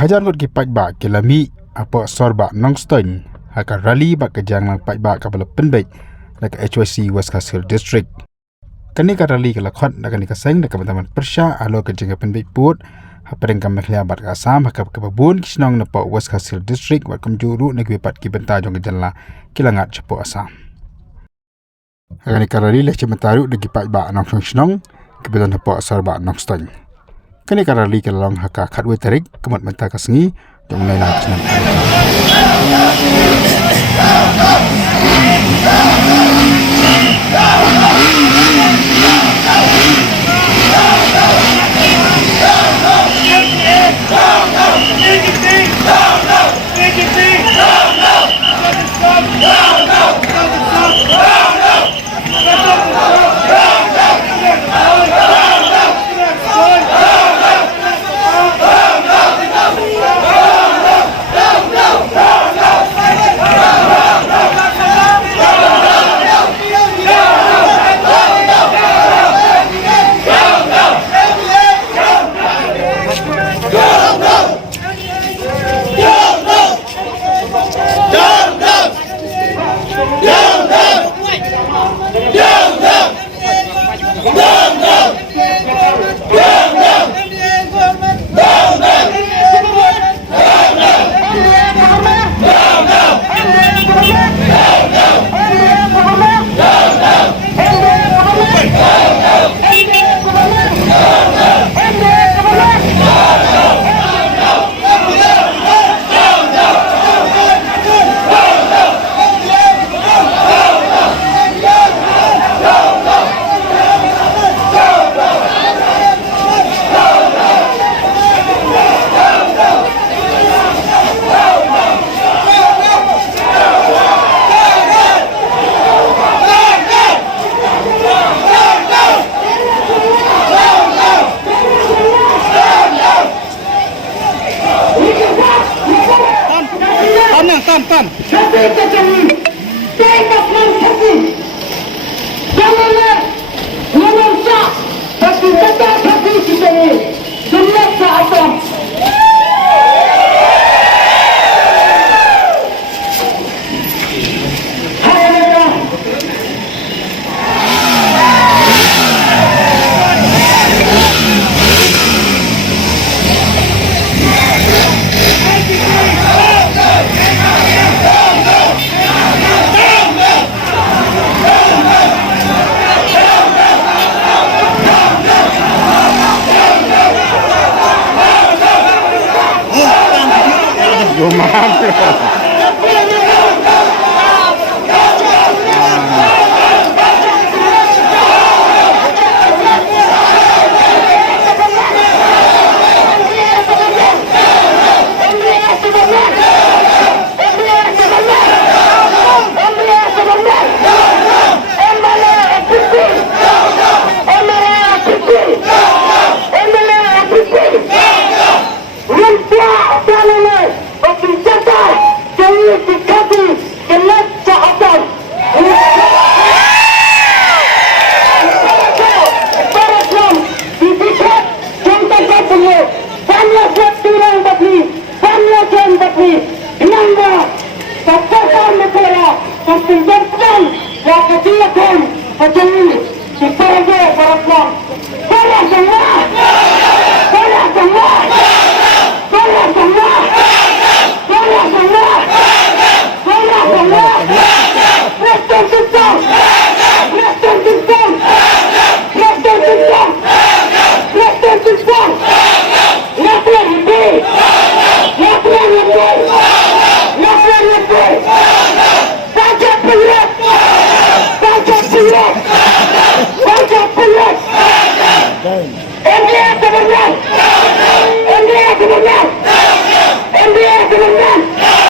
hajar ngot ki pajba kelami apa sorba Nongstoin haka rally ba kejang lang pajba kapala penbek laka HYC West Castle District. Kani ka rally ka lakhot na kani ka seng na kabantaman persya alo kejang penbek put hapadeng kam mekhlia bat ka asam haka kababun kisnong na pa West Castle District wat kumjuru na gwipat ki benta jong kejanla kilangat chapo asam. Kani ka rally lek cemetaru de ki pajba Nongstoin kebetulan apa sorba Nongstoin. Kani ka rally ka long haka khatwe tarik kemat menta ka sengi jong lai nak senang. Tam. Para